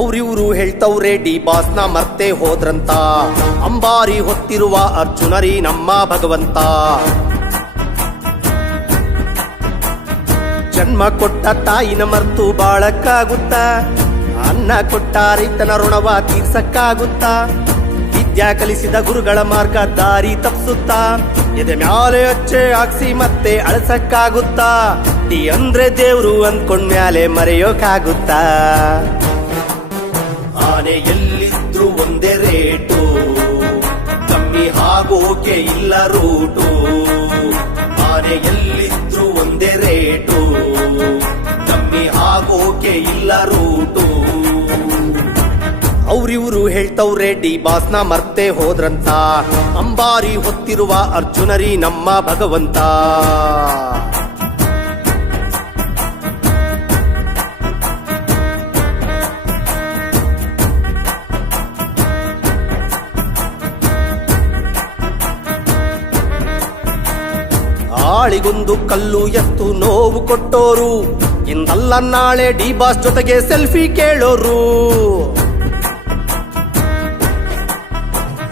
ಅವ್ರಿವ್ರು ಹೇಳ್ತವ್ರೆ D ಬಾಸ್ನ ಮರ್ತೆ ಹೋದ್ರಂತ. ಅಂಬಾರಿ ಹೊತ್ತಿರುವ ಅರ್ಜುನರಿ ನಮ್ಮ ಭಗವಂತ. ಜನ್ಮ ಕೊಟ್ಟ ತಾಯಿನ ಮರ್ತು ಬಾಳಕ್ಕಾಗುತ್ತ, ಅನ್ನ ಕೊಟ್ಟ ರೈತನ ಋಣವ ತೀರ್ಸಕ್ಕಾಗುತ್ತ, ವಿದ್ಯಾ ಕಲಿಸಿದ ಗುರುಗಳ ಮಾರ್ಗ ದಾರಿ ತಪ್ಪಿಸುತ್ತ, ಎದೆ ಮ್ಯಾಲೆ ಅಚ್ಚೆ ಹಾಕ್ಸಿ ಮತ್ತೆ ಅಳಸಕ್ಕಾಗುತ್ತ. ಡಿ ಅಂದ್ರೆ ದೇವ್ರು ಅಂದ್ಕೊಂಡ್ ಮ್ಯಾಲೆ ಮರೆಯೋಕಾಗುತ್ತ. ಆನೆ ಎಲ್ಲಿದ್ರು ಒಂದೇ ರೇಟು, ಕಮ್ಮಿ ಆಗೋಕೆ ಇಲ್ಲ ರೂಟು. ಆನೆ ಎಲ್ಲಿದ್ರು ಒಂದೇ ರೇಟು, ಕಮ್ಮಿ ಆಗೋಕೆ ಇಲ್ಲ ರೂಟು. ಅವ್ರಿವ್ರು ಹೇಳ್ತವ್ರೆ ಡಿ ಬಾಸ್ನ ಮರ್ತೆ ಹೋದ್ರಂತ. ಅಂಬಾರಿ ಹೊತ್ತಿರುವ ಅರ್ಜುನರಿ ನಮ್ಮ ಭಗವಂತ. ಆಳಿಗೊಂದು ಕಲ್ಲು ಎತ್ತು ನೋವು ಕೊಟ್ಟೋರು, ಇಂದಲ್ಲ ನಾಳೆ ಡಿ ಬಾಸ್ ಜೊತೆಗೆ ಸೆಲ್ಫಿ ಕೇಳೋರು.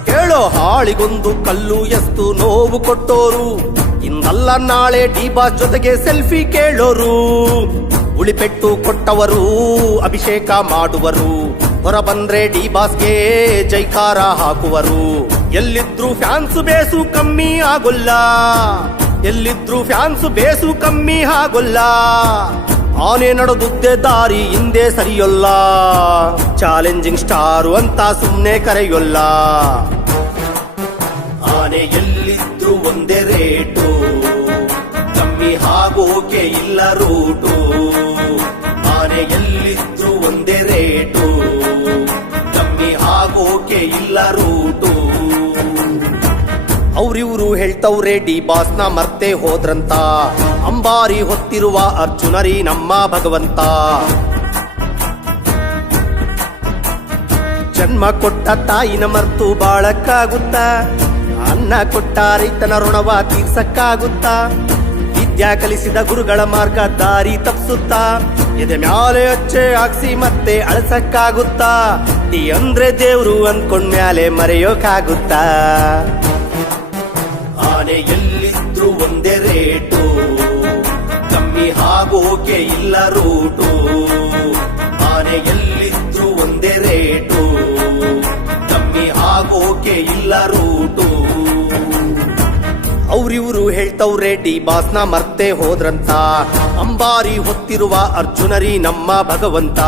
ಕೇಳೋ ಹಾಳಿಗೊಂದು ಕಲ್ಲು ಎತ್ತು ನೋವು ಕೊಟ್ಟೋರು, ಇಂದಲ್ಲ ನಾಳೆ ಡಿ ಬಾಸ್ ಜೊತೆಗೆ ಸೆಲ್ಫಿ ಕೇಳೋರು. ಉಳಿಪೆಟ್ಟು ಕೊಟ್ಟವರು ಅಭಿಷೇಕ ಮಾಡುವರು, ಹೊರ ಬಂದ್ರೆ ಡಿ ಬಾಸ್ಗೆ ಜೈಕಾರ ಹಾಕುವರು. ಎಲ್ಲಿದ್ರು ಫ್ಯಾನ್ಸ್ ಬೇಸು ಕಮ್ಮಿ ಆಗೋಲ್ಲ, ಎಲ್ಲಿದ್ರು ಫ್ಯಾನ್ಸ್ ಬೇಸು ಕಮ್ಮಿ ಆಗೋಲ್ಲ. ಆನೆ ನಡೆದುದ್ದೆ ದಾರಿ ಹಿಂದೆ ಸರಿಯೊಲ್ಲ, ಚಾಲೆಂಜಿಂಗ್ ಸ್ಟಾರು ಅಂತ ಸುಮ್ನೆ ಕರೆಯೊಲ್ಲ. ಆನೆ ಎಲ್ಲಿದ್ರು ಒಂದೇ ರೇಟು, ಕಮ್ಮಿ ಆಗೋಕೆ ಇಲ್ಲ ರೂಟು. ಆನೆ ಎಲ್ಲಿದ್ರು ಒಂದೇ ರೇಟು, ಕಮ್ಮಿ ಆಗೋಕೆ ಇಲ್ಲ ರೂಟು. ಅವ್ರಿವ್ರು ಹೇಳ್ತವ್ರೆ ಡಿ ಬಾಸ್ನ ಮರ್ತೆ ಹೋದ್ರಂತ. ಅಂಬಾರಿ ಹೊತ್ತಿರುವ ಅರ್ಜುನರಿ ನಮ್ಮ ಭಗವಂತ. ಜನ್ಮ ಕೊಟ್ಟ ತಾಯಿನ ಮರ್ತು ಬಾಳಕ್ಕಾಗುತ್ತ, ಅನ್ನ ಕೊಟ್ಟ ರೈತನ ಋಣವ ತೀರ್ಸಕ್ಕಾಗುತ್ತ, ವಿದ್ಯಾ ಕಲಿಸಿದ ಗುರುಗಳ ಮಾರ್ಗ ದಾರಿ ತಪ್ಪಿಸುತ್ತ, ಎದೆ ಮ್ಯಾಲೆ ಅಚ್ಚೆ ಹಾಕ್ಸಿ ಮತ್ತೆ ಅಳಸಕ್ಕಾಗುತ್ತ. ಡಿ ಅಂದ್ರೆ ದೇವ್ರು ಅಂದ್ಕೊಂಡ್ ಮ್ಯಾಲೆ ಮರೆಯೋಕಾಗುತ್ತ. ಆನೆ ಎಲ್ಲಿದ್ರು ಒಂದೇ ರೇಟು, ಕಮ್ಮಿ ಆಗೋಕೆ ಇಲ್ಲ ರೂಟು. ಆನೆ ಎಲ್ಲಿದ್ರು ಒಂದೇ ರೇಟು, ಕಮ್ಮಿ ಆಗೋಕೆ ಇಲ್ಲ ರೂಟು. ಅವ್ರಿವ್ರು ಹೇಳ್ತವ್ರೆ ಡಿ ಬಾಸ್ನ ಮರ್ತೆ ಹೋದ್ರಂತ. ಅಂಬಾರಿ ಹೊತ್ತಿರುವ ಅರ್ಜುನರಿ ನಮ್ಮ ಭಗವಂತ.